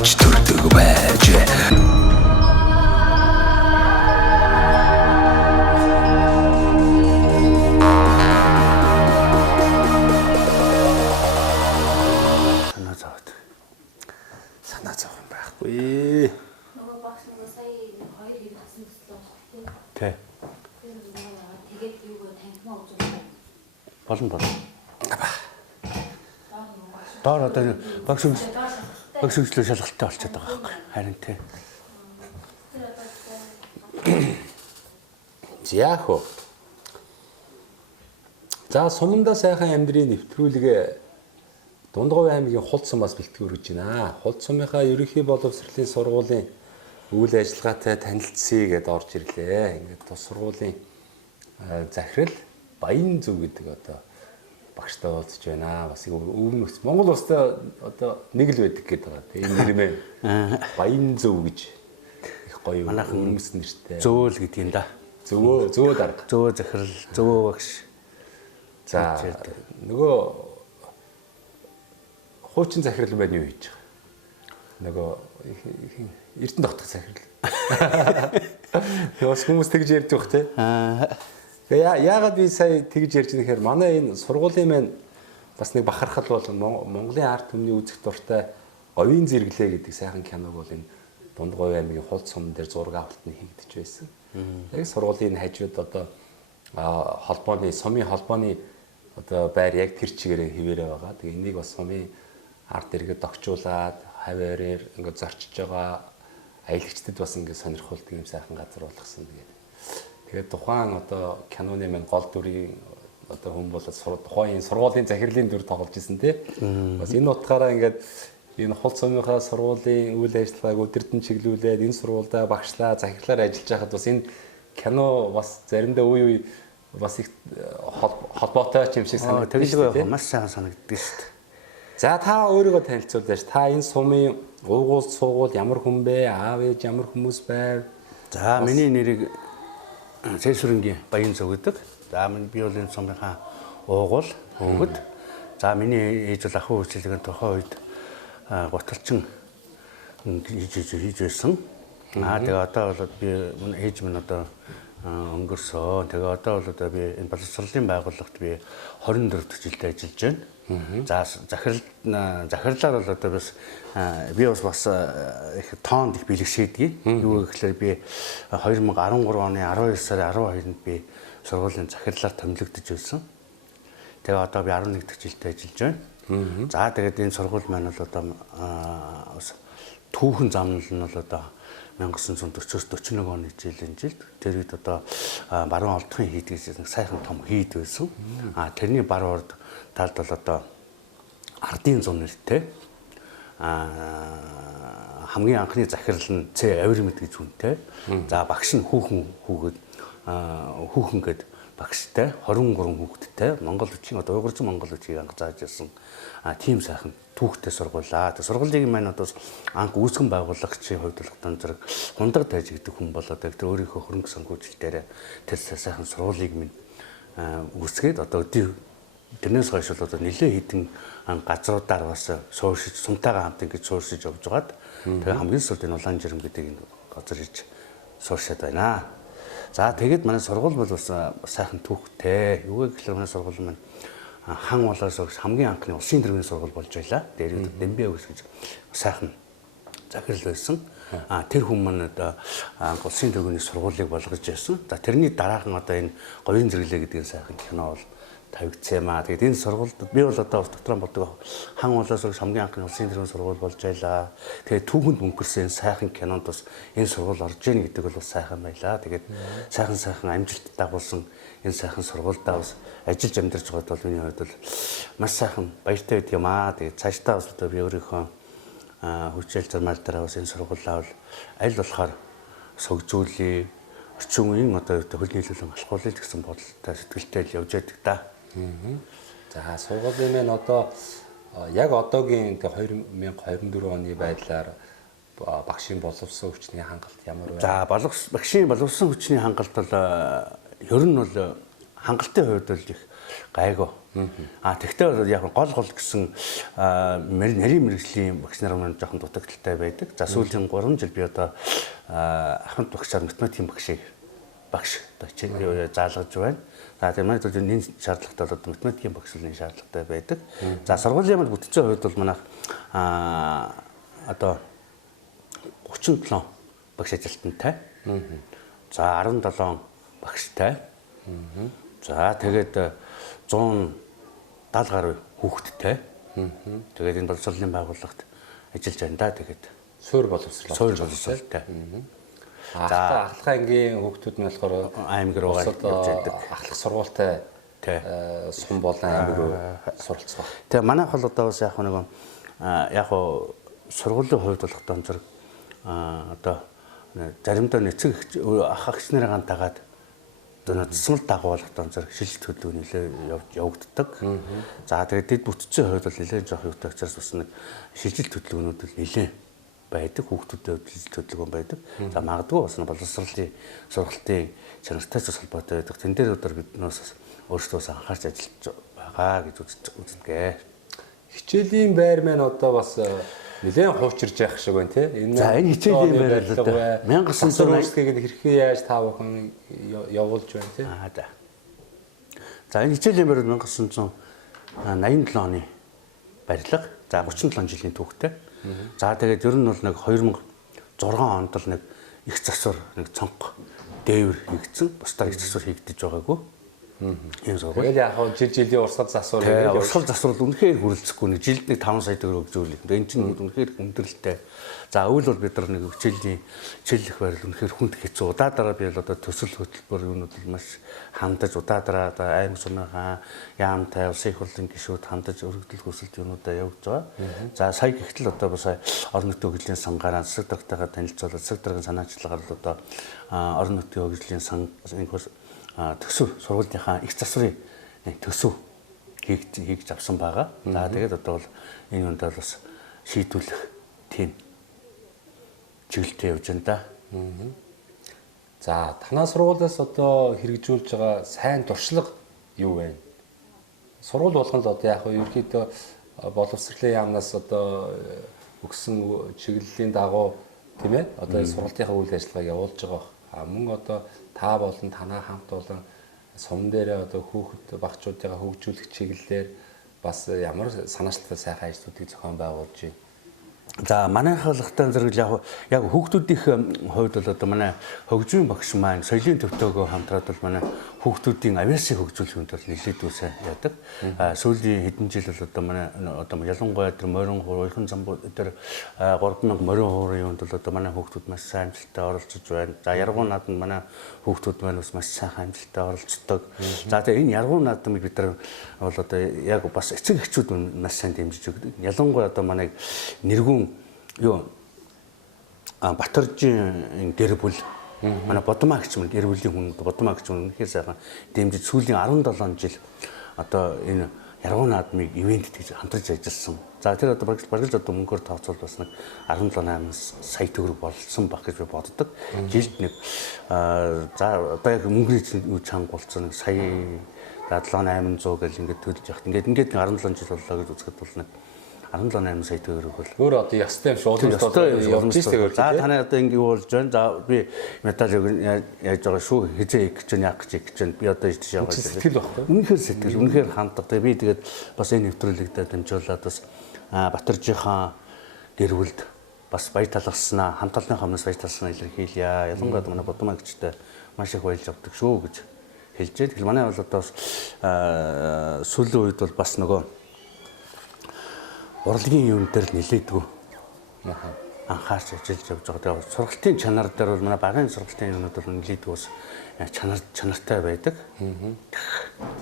авч төрдөг байж. Санаа зовх юм байхгүй. Нөгөө багш нөгөө сая 2 хэд авсан төсөл байна. Тэ. Тэгээд юугаар танхимаа өгч байгаа. Болно. Доор одоо багш өгчлөө шалгалттай болчиход байгаа байхгүй. Харин тэ. Яг уу. За сумандаа сайхан амьдрийн нэвтрүүлгээ Дундгой аймгийн Хулд сумаас бэлтгэр өгж байна. Хулд сумынхаа ерөнхий боловсролын сургуулийн үйл ажиллагаатай танилцъя гэдээ орж ирлээ. Ингээд тус сургуулийн захирал Баян Зөв гэдэг одоо багштай уулзж байна. Бас өвгөн өс Монгол улстай одоо нэг л байдаг гэдэг байгаа. Энэ нэрмээ Баян Зөв гэж их гоё өвгөнс нэртэй. Зөөл гэдэг юм да. Зөвөө дарга. Зөвөө захирал, зөвөө багш. За нөгөө хуучин захирал байна юу хийж байгаа. Нөгөө Эрдэнэ тогтох захирал. Бас хүмүүс тэгж ярьж байгаа те. Тэгээ яагаад би сая тэгж ярьж байгаа гэхээр манай энэ сургуулийн маань бас нэг бахархал бол Монголын арт түмний үзэх дуртай Говийн зэрэглээ гэдэг сайхан киног бол энэ Дундгой аймгийн Хулд сумн дээр зураг авалт нь хийгдэж байсан. Яг сургуулийн хажууд одоо холбооны сумын холбооны одоо байр яг тэр чигээрээ хിവэрэ байгаа. Тэгээ энийг бас сумын арт иргэд догчуулаад хаваарээр ингээд зорчиж байгаа аялагчдад бас ингээд сонирхолтой юм сайхан газар болгосон. Тэгээд тухайн одоо киноны маань гол дүрийн одоо хүн болоод тухайн сургуулийн захирлын дүр тоглож исэн тий. Бас энэ утгаараа ингээд энэ Хулд сумынхаа сургуулийн үйл ажиллагааг өдөртөн чиглүүлээд энэ сургуультай багшлаа захирлаар ажиллаж байхад бас энэ кино бас заримдаа үе бас их холбоотой юм шиг санагддаг шүү дээ. Маш сайхан санагддаг шүү дээ. За та өөрийгөө танилцуулаач. Та энэ сумын уугуул суугуул ямар хүн бэ? Аав ээж ямар хүмүүс байв? За миний нэрийг Цэсүрэнгийн Баян Зөв гэдэг. За би бол энэ сумынхаа уугуул хөвгөд. За миний ээж бол ахуй үйлчлэгийн тухайн үед гуталчин хийж байсан. Тэгээ одоо бол би ээж минь одоо өнгөрсөн. Тэгээ одоо бол одоо би энэ боловсролын байгууллагт би 24 дахь жилдээ ажиллаж байна. За захирлаар бол одоо би бас их тоонд их бэлгшээдэг. Юу гэхээр би 2013 оны 12 сарын 12-нд би сургуулийн захирлаар томилогдож байсан. Тэгээ одоо би 11 дахь жилдээ ажиллаж байна. За тэгээд энэ сургууль маань бол одоо түүхэн замнал нь бол одоо 1940-41 оны жилийн жилд тэр үед одоо баруун олдохын хийд гэж сайхан том хийд байсан. Тэрний баруун орд талд бол одоо ардын зун нэртэй хамгийн анхны захирал нь Ц Авирмэд гэж хүнтэй. За багш нь хүүхэн гээд багштай 23 хүүхэдтэй Монгол үчиг одоо уйгурчин Монгол үчиг анх зааж ирсэн тийм сайхан түүхтэй сургуулаа. Тэг сургуулийн маань одоо анх үүсгэн байгуулагчийн хувьд бол зэрэг хундаг тайж гэдэг хүн болоод тэр өөрийнхөө хөрөнгө санхүүжилтээр тэр сайхан сургуулийг минь үүсгээд одоо тэрнээс хойш бол одоо нэлээд хідэн газруудаар бас сууршиж сумтайгаа хамт ингэж сууршиж явж байгаад тэгээ хамгийн сүүлд энэ Улаан жирэмс гэдэг энэ газар ирж сууршаад байна. За тэгээд манай сургууль бол бас сайхан түүхтэй. Юу гэхээр манай сургууль маань хан болоос хамгийн анхны улсын тэргийн сургууль болж байлаа. Дээр Дэмбэ ус гэж сайхан захирал байсан. Тэр хүн маань одоо улсын тэргийн сургуулийг болгож байсан. За тэрний дараахан одоо энэ Говийн зэрэглээ гэдэг сайхан кино бол тавигдсаймаа. Тэгээд энэ сургуульд би бол одоо дотроо боддог хан болоос хамгийн анхны улсын тэргийн сургууль болж байлаа. Тэгээд түүхэнд өнгөрсөн сайхан кинонд бас энэ сургууль орж ийн гэдэг бол сайхан байлаа. Тэгээд сайхан амжилт дагуулсан энэ сайхан сургуульдаа бас ажиллаж амьдарч байгаад бол миний хувьд бол маш сайхан баяртай байдаг юм аа. Тэгээд цаашдаа бас одоо би өөрийнхөө хүчил зармал дараа бас энэ сургуулаа бол аль болохоор сөгжүүлээ. Орчин үеийн одоо хөл нийлүүлэн алхуулъя гэсэн бодолтой сэтгэлтэй л явж байдаг да. За сургуулийн маань одоо яг одоогийн 2024 оны байдлаар багшийн боловсон хүчний хангалт ямар вэ? За багшийн боловсон хүчний хангалт бол ер нь бол хангалтын хувьд бол их гайгүй. Тэгтээ яг гол гэсэн нарийн мэрэгжлийн багш нар маань жоохон дутагдaltaй байдаг. За сүүлийн 3 жил би одоо ахмад багшаар математикийн багш одоо заалгаж байна. За тийм маань энэ шаардлагатай бол одоо математикийн багшлын шаардлагатай байдаг. За сургуулийн маань бүтцийн хувьд бол манайх одоо 37 багш ажилтнтай. За 17 багштай. За тэгээд 170 гаруй хүүхэдтэй. Тэгээд энэ боловсролын байгууллагт ажиллаж байна да. Тэгээд суур боловсролтой. За ахлах ангийн хүүхдүүд нь болохоор аймаг руугаа явж байдаг. Ахлах сургуультай сум болон аймаг руу суралцах. Тэгээ манайх бол одоо бас яг сургуулийн хувьд болох томцор одоо заримдаа нэцэг ах эгч нарын дагаад одоо цэцмэл дагуулах томцор шилжилт хөдөлгөөн нэлээ явагддаг. За тэгээд дэд бүтцийн хувьд бол нэлээд жоох юутай учраас бас нэг шилжилт хөдөлгөөнүүд л нэлээ байдаг, хүүхдүүдэд шилжилт хөдөлгөөн байдаг. За магадгүй бас боловсролын сургалтын чанартай цус холбоотой байдаг. Тэн дээр өдөр бид нөөс өөрсдөө анхаарч ажиллаж байгаа гэж үздэг. Хичээлийн байр маань одоо бас нэлээд хуучирж явах шиг байна тий. За энэ хичээлийн байр л одоо 1980-ыг хэрхэн яаж та бүхэн явуулж байна тий. За. За энэ хичээлийн байр 1987 оны барилга. За 37 жилийн түүхтэй. За тэгээд ер нь бол нэг 2006 онд л нэг их засвар нэг цонх дээвэр хийгдсэн. Бусдаар их засвар хийгдэж байгаагүй. Энэ сургууль. Тэгээд яг жилийн урсгал засвар урсгал засвар үнэхээр хүрэлцэхгүй нэг жилд нэг 5 сая төгрөг гэж үйл. Энэ чинь үнэхээр хүндрэлтэй. За өвөл бол бид нар нэг хичээллэх байрал үнэхээр хүнд хэцүү. Удаа дараа би бол одоо төсөл хөтөлбөр юунууд л маш хандаж удаа дараа аймаг сумынхаа яамтай улсын их хурлын гишүүд хандаж өргөдөл хүсэлт юунуудаа явуулж байгаа. За сая гэхтэл одоо бас орон нутгийн хөгжлийн сангаараа засаг даргатайгаа танилцуулаад засаг даргын санаачлагаар л одоо орон нутгийн хөгжлийн сан төсөв сургуулийнхаа их засварын төсөв хийж авсан байгаа. За тэгээд одоо бол энэ үндэ бас шийдвэрлэх тийм чиглэлтэй явж байна да. За танаа сургуулиас одоо хэрэгжүүлж байгаа сайн туршлага юу вэ? Сургууль болгоно л одоо яг ерөнхийдөө боловсролын яамнаас одоо өгсөн чиглэлийн дагуу тийм ээ одоо сургалтынхаа үйл ажиллагааг явуулж байгаа. Мөн одоо та болон танаа хамт олон сум дээрээ одоо хүүхэд багчуудыгаа хөгжүүлэх чиглэлээр бас ямар санаачлалтай сайхан ажлуудыг зохион байгуулж байна. За манайх халахтан зэрэг яг хүүхдүүдийн хувьд бол одоо манай хөгжмийн багш маань соёлын төвтэйгөө хамтраад бол манай хүүхдүүдийн авиасыг хөгжүүлэхэд бол нэлээд үсэн яадаг. Сүүлийн хэдэн жил бол одоо манай одоо ялангуяа тэр морин хуур, уйхан зам дээр 3000 морин хуурын юунд бол одоо манай хүүхдүүд маш сайн амжилттай оролцож байна. За яргуу наадамд манай хүүхдүүд маань бас маш сайхан амжилттай оролцдог. За тэгээ энэ яргуу наадамыг бид нар бол одоо яг бас эцэг эхчүүд маш сайн дэмжиж өгдөг. Ялангуяа одоо манай нэргүүн юу Батөржийн гэр бүл манай Бодмаа гэгч мөн гэр бүлийн хүн Бодмаа гэгч мөн үнэхээр сайхан дэмжиж сүүлийн 17 жил одоо энэ яргуу наадмыг ивент гэж хамтарч ажилласан. За тэр одоо барилж одоо мөнгөөр тооцвол бас нэг 17-8 сая төгрөг болсон баг гэж би боддог. Жилд нэг за одоо яг мөнгөний чанга болцсон нэг сая 7-800 гэл ингээд төлж яхад ингээд 17 жил боллоо гэж үзэхэд бол нэг 17-8 сая төгрөг бол өөр одоо ястай юм шиг уламжлалт явж байгаа. За таны одоо ингэ юу болж байна? За би медаль яаж байгаа шүү. Хизээ их гэж яах гэж байна. Би одоо тийш яваад байна. Сэтгэл баггүй. Үнэхээр сэтгэл, үнэхээр ханддаг. Тэгээ би тэгээд бас энэ нэвтрүүлэгтээ дамжуулаад бас Батөржийнхаа гэр бүлд бас баяр талархснаа, хамт олонны өмнөөс баяр талархснаа илэрхийлье. Ялангуяа манай Бодмаа гэгчтэй маш их баярлж авдаг шүү гэж хэлж байна. Тэгэхээр манай бол одоо сүүлийн үед бол бас нөгөө урлагийн юм дээр нэлээдгүй анхаарч ажиллаж явж байгаа. Тэгээ сургалтын чанар дээр бол манай багын сургалтын юмнууд бол нэлээдгүй бас чанартай байдаг.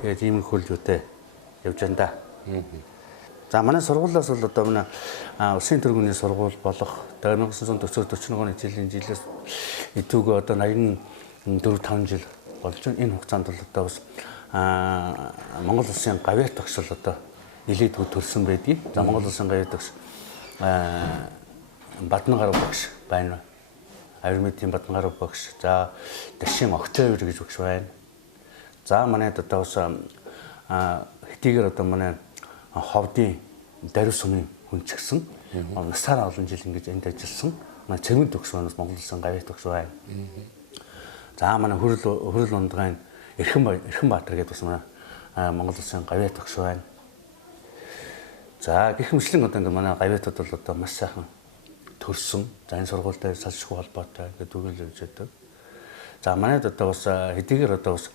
Тэгээд ийм хөл юутай явж байна да. За манай сургуулиас бол одоо манай улсын тэргүүний сургууль болох 1940-41 оны жилээс идүүгээ одоо 84-5 жил болж байна. Энэ хугацаанд бол одоо бас Монгол улсын гавьяат багш бол одоо нэлээдгүй төрсэн байдгийг. За Монгол улсын гавьяат багш Баднгарав багш байна. Авирмедийн Баднгарав багш. За Дашин Октябрь гэж багш байна. За манайд одоо бас хэдийгээр одоо манай ховдын дарив сумын хүн ч гэсэн насаараа олон жил ингэж энд ажилласан. Манай Цэрмэн төгс манаас Монгол улсын гавьяа төгс байна. За манай хөрөл ундгайн Эрхэн Баатар гэдэг бас манай Монгол улсын гавьяа төгс байна. За гэх мэтлэн одоо ингээд манай гавьяатууд бол одоо маш сайхан төрсөн. За энэ сургуультай салшгүй холбоотой гэдэг үгээр л үздэг. За манайд одоо бас хэдийгээр одоо бас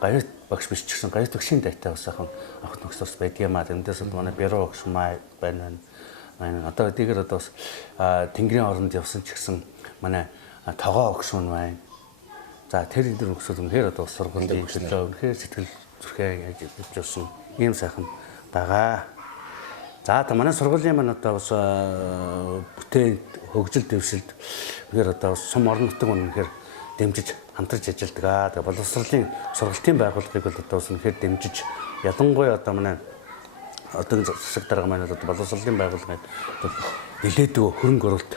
гавьяат багш биш ч гэсэн гавьяат багшийн дайтай бас сайхан ах нөхцөлс байдгиймаа. Тэндээс одоо манай бюро багш маа байна. Одоо хэдийгээр одоо бас Тэнгэрийн оронд явсан ч гэсэн манай тогоо багш байна. За тэр энэ нөхцөл үнэхээр одоо сургуулийн төлөө үнэхээр сэтгэл зүрхээ яаж явуулсан ийм сайхан байгаа. За одоо манай сургуулийн маань одоо бас бүтээн хөгжил дэвшилд үнэхээр одоо сум орон нутаг үнэхээр дэмжиж хамтарч ажилладаг. Тэгээ боловсролын сургалтын байгууллагыг бол одоо бас үнэхээр дэмжиж ялангуяа одоо манай одоо засаг дарга маань одоо боловсролын байгууллагыг нэлээдгүй хөрөнгө оруулалт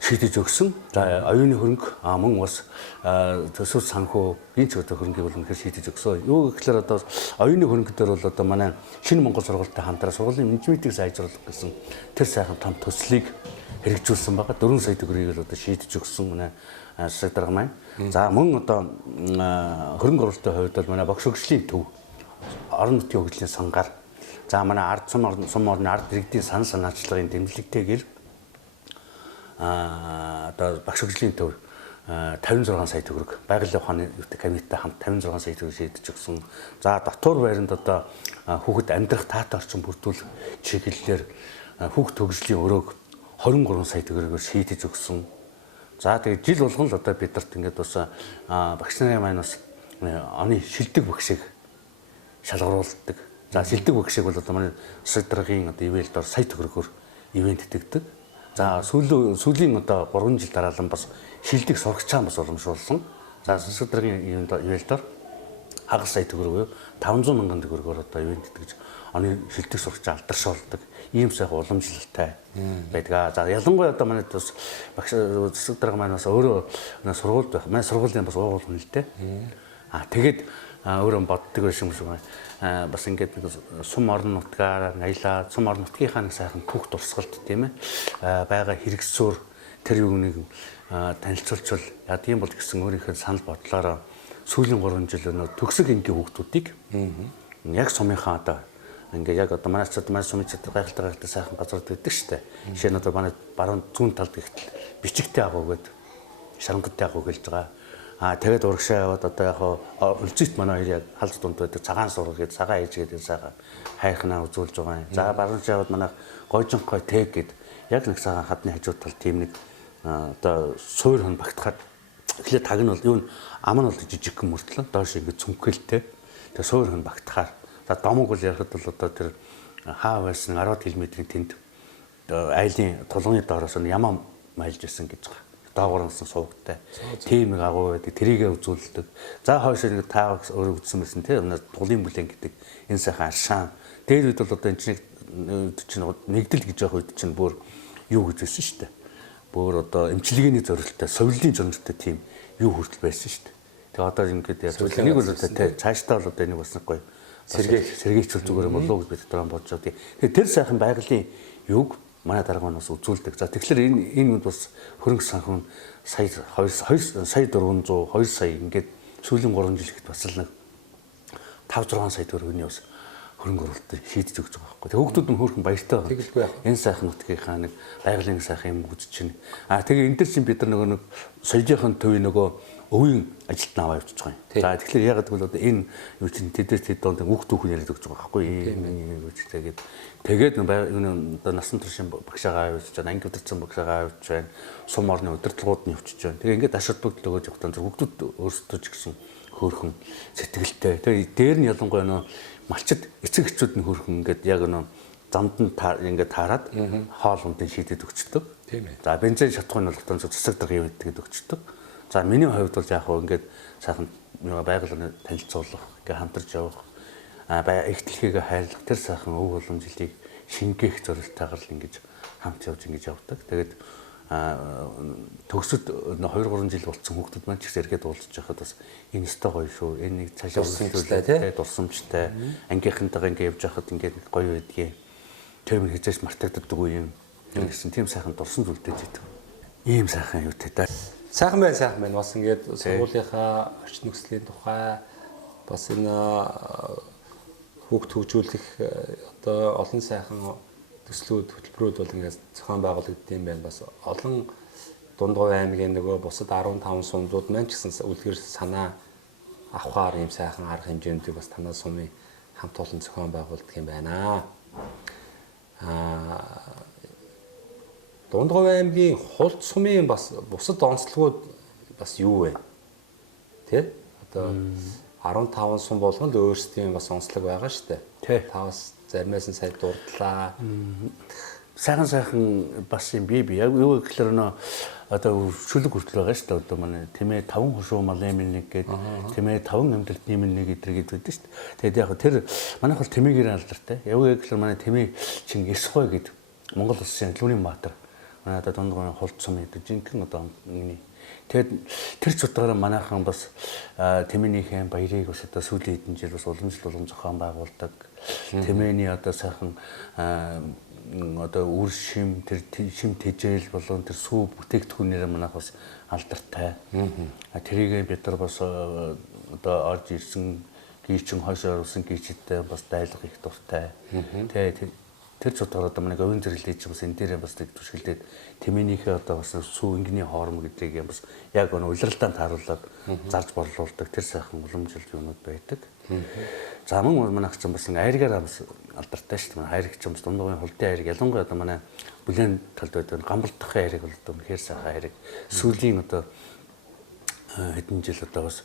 шийдэж өгсөн. За оюуны хөрөнгө мөн бас төсөв санхүү энэ ч одоо хөрөнгийг бол үнэхээр шийдэж өгсөн. Юу гэхээр одоо оюуны хөрөнгө дээр бол одоо манай шинэ Монгол сургуультай хамтраа сургуулийн менежментийг сайжруулах гэсэн тэр сайхан том төслийг хэрэгжүүлсэн байгаа. 4 сая төгрөгийг л одоо шийдэж өгсөн манай засаг дарга маань. За мөн одоо хөрөнгө оруулалтын хувьд бол манай багш хөгжлийн төв орон нутгийн хөгжлийн сангаар за манай сум орны ард иргэдийн санаачлагын дэмжлэгтэйгээр одоо багш хөгжлийн төв 56 сая төгрөг байгалийн ухааны комитеттэй хамт 56 сая төгрөг шийдэж өгсөн. За дотор байранд одоо хүүхэд амьдрах таатай орчин бүрдүүлэх чиглэлээр хүүхд хөгжлийн өрөөг 23 сая төгрөгөөр шийдэж өгсөн. За тэгээд жил болгон л одоо бидэрт ингээд бас багш нарын маань бас оны шилдэг багшийг шалгаруулдаг. За шилдэг багшийг бол одоо манай засаг даргын одоо ивэлд ор сая төгрөгөөр ивент тэгдэг. За сүүлийн одоо 3 жил дараалан бас шилдэг сурагчаа бас уламжуулсан. За засаг даргын ивэлд ор хагас сая төгрөг 500 мянган төгрөгөөр одоо ивент тэгж оны шилдэг сурагчаа алдаршуулдаг. Ийм сайхан уламжлалтай байдаг. За ялангуяа одоо манай бас багш засаг дарга маань бас өөрөө сургуульд байх. Манай сургуулийн бас уугуул хүн л дээ. Тэгээд өөрөө боддог байсан юм шиг байна. Бас ингээд сум орон нутгаар аялаад сум орон нутгийнхаа нэг сайхан түүх дурсгалт тийм ээ байгаа хэрэгсөөр тэр юуныг танилцуулчвал яа тийм бол гэсэн өөрийнхөө санал бодлороо сүүлийн 3 жил өнөө төгсөг ангийн хүүхдүүдийг яг сумынхаа одоо ингээ яг одоо манай сумын чад гайхалтай сайхан газрууд байдаг шүү дээ. Жишээ нь одоо манай баруун зүүн талд ихтэл бичигтэй агуу гэдэг шарангуудтай агуу гэлж байгаа. Тэгээд урагшаа яваад одоо яг үлзийт манай хоёр яг халд дунд байдаг цагаан сургал гэдэг цагаан ээж гэдэг сайхан хайрхнаа үзүүлж байгаа юм. За баруун яваад манай гойжонхой тэг гэдэг яг нэг цагаан хадны хажуу тал тийм нэг одоо суур хон багтахад эхлээд таг нь бол юу ам нь бол жижигхэн мөртлөө доош ингэ цүнхэлтэй. Тэгээд суур хон багтахаар за домог бол ярахад бол одоо тэр хаа байсан 10 км-ийн тэнд айлын тулгын доороос нь ямаа майлж ирсэн гэж байгаа. Доогоорсон суугтай. Тийм нэг агуу байдаг. Тэрийгэ үзүүлдэг. За хойшоо нэг таа өөрөө үзсэн байсан тийм тулын бүлээн гэдэг энэ сайхан аршаан. Дээр үед бол одоо энэ чинь нэгдэл гэж явах үед чинь бүр юу гэж байсан шүү дээ. Бүр одоо эмчилгээний зорилттой, совлын зорилттой тийм юу хүртэл байсан шүү дээ. Тэгээ одоо ингээд яг нэг бол одоо цаашдаа бол одоо энийг бас нэг гоё сэргээчүүл зүгээр болов гэж бид дараа бодож байгаа. Тэгээ тэр сайхан байгалийн юг манай дарга маань бас үзүүлдэг. За тэгэхээр энэ үнд бас хөрөнгө санхүү сая 400 2 сая ингээд сүүлийн 3 жил ихэд бас л нэг 5-6 сая төгрөгийн бас хөрөнгө оруулалт шийдэж өгч байгаа байхгүй. Тэгээ хүүхдүүд нь хөөрхөн баяртай байна. Тэгэлгүй яах. Энэ сайхан нутгийнхаа нэг байгалийн сайхан юм үзэж чинь. Тэгээ энэ төр чинь бид нар нөгөө соёлынхын төвийн нөгөө өвийн ажилтнаа аваа явуулж байгаа юм. За тэгэхээр ягаад гэвэл одоо энэ юу чинь тэд донд хүүхдүүхэн яриад өгч байгаа байхгүй. Энэ үуч тэгээд одоо насан туршийн багшаагаа авч байна, анги удирдсан багшаагаа авч байна, сум орны удирдлагууд нь явуулж байна. Тэгээ ингээд ашиг бүгд өгөөж явахдаа хүүхдүүд өөрсдөө ч гэсэн хөөрхөн сэтгэлтэй. Тэгээ дээр нь ялангуяа нөө малчид эцэг эхчүүд нь хөөрхөн ингээд яг нөө замд нь ингээд таарад хоол ундын шийдэд өгчдөг. Тийм ээ. За бензин шатхуйн бол одоо засаг дарга юм гэдэг өгчдөг. За миний хувьд бол яг хөө ингээд сайхан байгууллагын танилцуулах, ингээд хамтарч явах, их дэлхийгээ хайрлах тэр сайхан өв уламжлалыг шингээх зорилттойгоор л ингэж хамт явж ингэж явдаг. Тэгээд төгсөд 2 3 жил болсон хүүхдүүд маань ч гэсэн эргээд уулзж байхад бас энэ өстой гоё шүү. Энэ нэг цаашаа Дурсамжтай, дурсамжтай. Ангийнхантайгаа ингээд явж байхад ингээд гоё байдгийг. Тэр минь хизээш мартагддаггүй юм. Гэсэн тийм сайхан дурсамж үлдээж идэв. Ийм сайхан юу те да. Сайхан байна. Бас ингээд сургуулийнхаа орчин нөхцөлийн тухай бас энэ хүүхд хөгжүүлэх одоо олон сайхан төслүүд хөтөлбөрүүд бол ингээд зохион байгуулагдсан юм байна. Бас олон Дундгой аймгийн нөгөө бусад 15 сумдууд маань ч гэсэн үлгэр санаа авахаар ийм сайхан арга хэмжээндийг бас танаа сумын хамт олон зохион байгуулдаг юм байна. Дундгой аймгийн хулт сумын бас бусад онцлогуд бас юу вэ? Тэ? Одоо 15 сум болгонд өөрсдийн бас онцлог байгаа шүү дээ. Тэ. Та бас заримаас нь сая дурдлаа. Сайхан бас юм би яг юу гэхээр нөө одоо шүлэг хүртэл байгаа шүү дээ. Одоо манай тэмээ 5 хушуу малын нэг гэдэг тэмээ 5 амьдралт ниймэн нэг гэдэг байдаг шүү дээ. Тэгээд яг тэр манайх бол тэмээгээр алдартай. Яг гэхээр манай тэмээ чин Эсхой гэдэг Монгол улсын Лүний Баатар. Манай одоо Дундгой хулт сум гэдэг жинхэнэ одоо нэг. Тэгээд тэр чудаараа манайхан бас тэмээнийхэн баярыг бас одоо сүүлийн хэдэн жил бас уламжлуулан зохион байгуулдаг. Тэмээний одоо сайхан одоо үр шим тэр шим тэжээл болон тэр сүү бүтээгдэхүүнээр манайх бас алдартай. Тэрийг бид нар бас одоо орж ирсэн гийчин хойшоо оруулсан гийчтэй бас дайлах их дуртай. Тэгээд тэр чудаараа одоо манай говийн зэрэглэж бас энэ дээрээ бас тэг түшгэлдээд тэмээнийхээ одоо бас сүү ингийн хоорм гэдгийг бас яг өнө улиралдаанд тааруулаад зарж борлуулдаг тэр сайхан уламжилт юмуд байдаг. За мөн манайх ч бас айргаараа бас алдартай шүү дээ. Айрг ч бас Дундгойн хулдын айрг ялангуяа одоо манай бүлээн талд байдаг гамбалдахын айрг бол одоо үнэхээр сайхан айрг. Сүүлийн одоо хэдэн жил одоо бас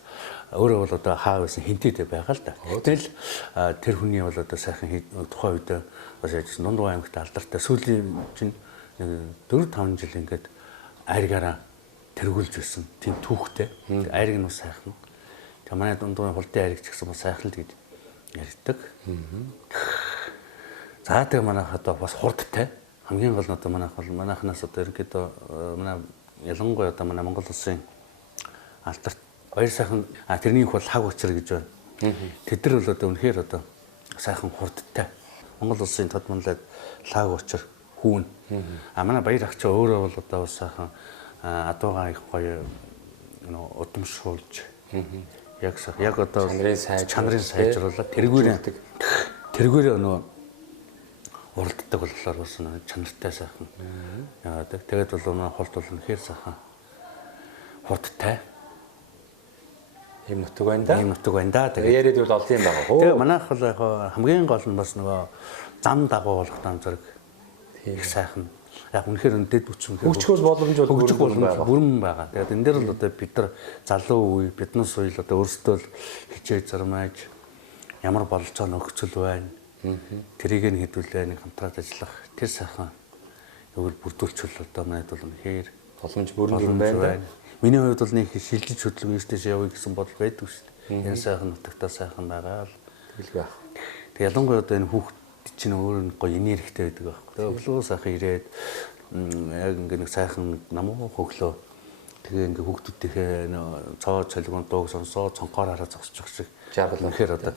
өөрөө бол одоо хаа байсан хинтэд байгаа л да. Гэтэл тэр хүний бол одоо сайхан тухайн үед бас яаж Дундгой аймагт алдартай сүүлийн чинь 4-5 жил ингээд айргаараа тэргүүлж байсан тийм түүхтэй. Айрг нь бас сайхан. Тэгээ манай Дундгой хулдын айрг ч гэсэн бас сайхан л гэж ярьдаг. За тэгээ манайх одоо бас хурдтай. Хамгийн гол нь одоо манайхнаас одоо ерөнхийдөө манай ялангуяа одоо манай Монгол улсын алдарт баяр сайхан тэрний их бол хаг учир гэж байна. Тэд нар бол одоо үнэхээр одоо сайхан хурдтай. Монгол улсын тод манлайд лаг учир хүүн. Манай баяр агчаа өөрөө бол одоо бас сайхан адуугаа их гоё удамшуулж яг одоо чанарын сайжруулаад тэргүүрээ уралддаг болохоор бас чанартай сайхан яадаг. Тэгээд бол манай хулт бол үнэхээр сайхан хурдтай. Ийм нутаг байна да. Ийм нутаг байна да. Тэгээ яриад бол олон юм байгаа. Тэгээ манайх бол яг хамгийн гол нь бас нөгөө зам дагуу болох там зэрэг их сайхан. Яг үнэхээр дэд бүч үнэхээр хөгжих боломж бүрэн байгаа. Тэгээд энэ дээр л одоо бид нар залуу үе, биднес үе л одоо өөрсдөө л хичээж зармааж ямар болж байгаа нөхцөл байна. Тэрийг нь хэдүүлээ нэг хамтраад ажиллах тэр сайхан өгөл бүрдүүлчихвэл одоо манайд бол үнэхээр боломж бүрэн юм байна. Миний хувьд бол нэг шилжиж хөдөлгөөн эртэж явъя гэсэн бодол байдаг шүү дээ. Энэ сайхан нутагтаа сайхан байгаа л тэгэл байх. Тэг ялангуяа одоо энэ хүүхд чинь өөр нэг гоё энергитэй байдаг байхгүй. Тэгээ өглөө сайхан ирээд яг ингээ нэг сайхан намуу хөглөө. Тэгээ ингээ хүүхдүүдийнхээ цоо цалгуун дууг сонсоо цонхоор хараа зогсчих шиг. Үнэхээр одоо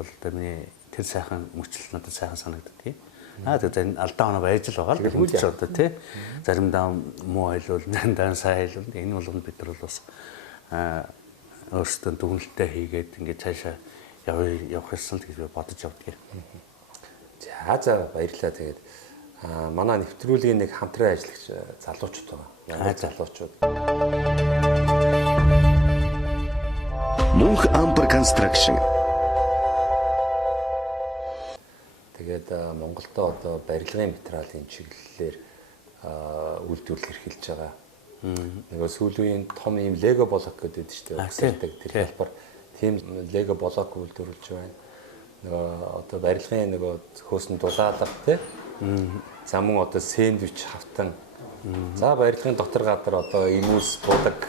бол одоо миний тэр сайхан мөчлөл надад сайхан санагддаг. Тэгээд алдаа оноо байж л байгаа л гэж одоо тий. Заримдаа муу айлуул, заримдаа сайн айлуул. Энэ болгонд бид нар бол бас өөрсдөө дүгнэлтээ хийгээд ингээд цаашаа явах ёстой гэж би бодож явдаг. За баярлалаа. Тэгээд манай нэвтрүүлгийн нэг хамтран ажиллагч залуучууд байгаа. Ямар залуучууд? Мөнх Ампер Construction. Тэгээд Монголдо одоо барилгын материалын чиглэлээр үйлдвэрлэл эрхэлж байгаа. Нөгөө сүүлийн том ийм лего блок гэдэг шүү дээ. Тэр хэлбэр тийм лего блок үйлдвэрлэж байна. Нөгөө одоо барилгын нөгөө хөөсөн дулаалга тий. За мөн одоо сэндвич хавтан. За барилгын дотор гадар одоо имүүс будаг,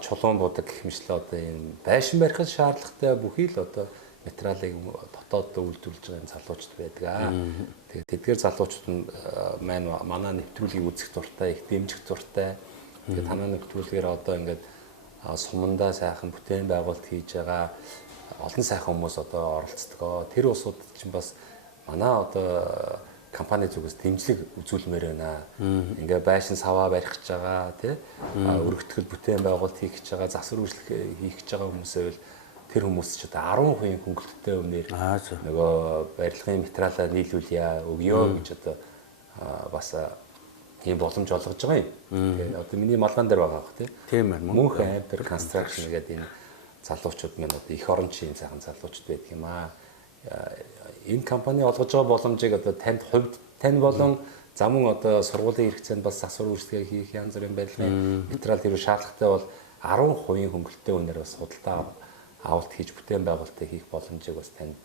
чулуун будаг гэх мэтлээ одоо ийм байшин барихад шаардлагатай бүхий л одоо материалыг дотооддоо үйлдвэрлэж байгаа залуучууд байдаг. Тэгээд тэдгээр залуучууд нь манай нэвтрүүлгийг үзэх дуртай, их дэмжих дуртай. Тэгээд танаа нэвтрүүлгээр одоо ингээд сумандаа сайхан бүтээн байгуулалт хийж байгаа олон сайхан хүмүүс одоо оролцдог. Тэр усууд чинь бас манай одоо компани зүгээс дэмжлэг үзүүлмээр байна. Ингээ байшин саваа барих гэж байгаа тий. Өргөтгөл бүтээн байгуулалт хийх гэж байгаа, засвар үйлчлэг хийх гэж байгаа хүмүүсээ бол тэр хүмүүс ч одоо 10% хөнгөлөлттэй үнээр нөгөө барилгын материалаа нийлүүлье өгөө гэж одоо бас ийм боломж олгож байгаа юм. Тэгээд одоо миний малган дээр байгаа бох тий. Тийм ээ. Мөнх ампер констракшн гэдэг энэ залуучууд минь одоо их орончийн сайхан залуучууд байдаг юм аа. Энэ компани олгож байгаа боломжийг одоо тань болон замун одоо сургуулийн хэрэгцээнд бас засвар үйлчлэгээ хийх янз бүрийн барилгын материал хэрэг шаардлагатай бол 10% хөнгөлөлттэй үнээр бас худалдаа авалт хийж бүтээн байгуулалтыг хийх боломжийг бас тань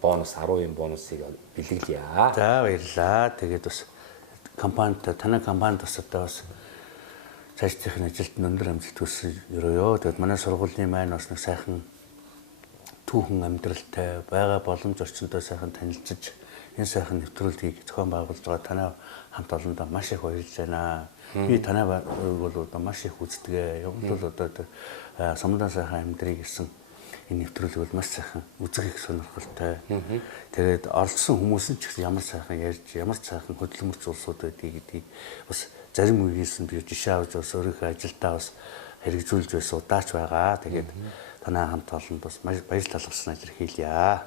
бонус 10% бонусыг бэлгэлье. За баярлалаа. Тэгээд бас танай компанид бас одоо бас цаашдын ажилд өндөр амжилт хүсье өрөөё. Тэгээд манай сургуулийн маань бас нэг сайхан түүхэн амьдралтай байгаа боломж орчиндөө сайхан танилцж энэ сайхан нэвтрүүлгийг зохион байгуулж байгаа танай хамт олондоо маш их баярлж байна. Би танай бол одоо маш их үздэг. Яг л одоо Сумдан сайхан амьдрыг гэсэн энэ нэвтрүүлэг бол маш сайхан үзэх их сонирхолтой. Тэгээд оролцсон хүмүүс нь ч гэсэн ямар сайхан ярьж, ямар сайхан хөдөлмөрч улсууд байдгийг гэдгийг бас зарим үеийнс нь би жишээ авч бас өөрийнхөө ажилдаа бас хэрэгжүүлж байсан удаач байгаа. Тэгээд танай хамт олонд бас баяр талархсан илэрхийлье.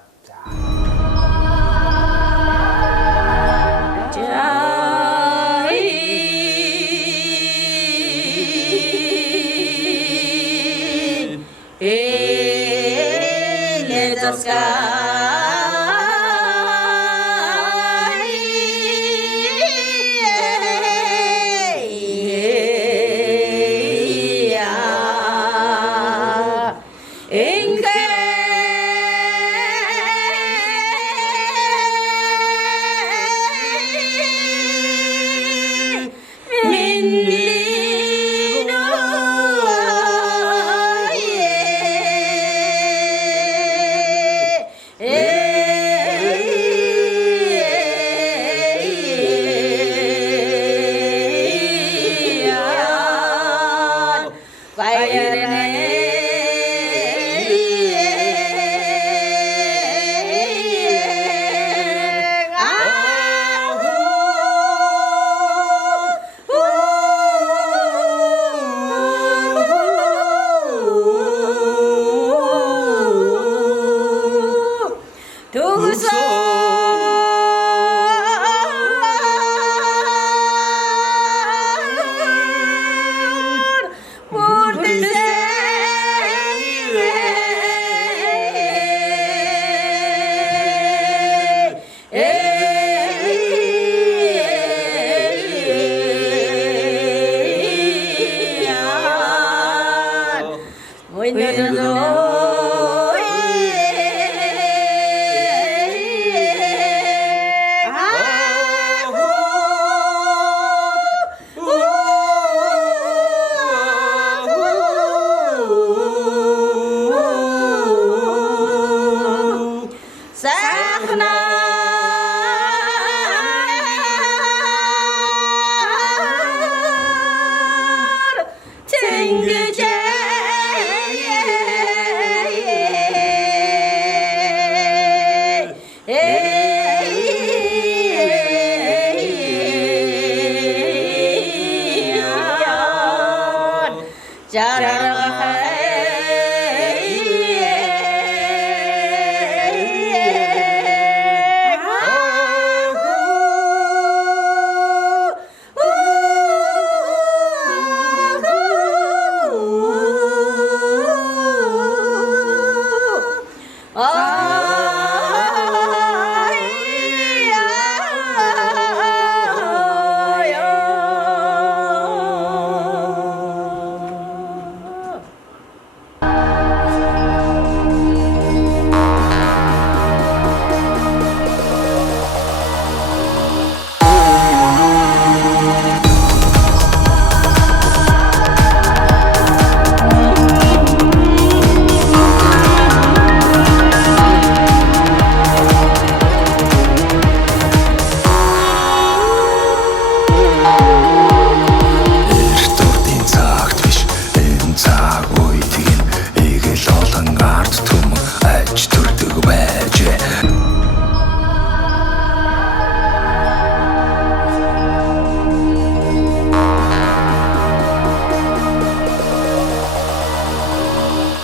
Jara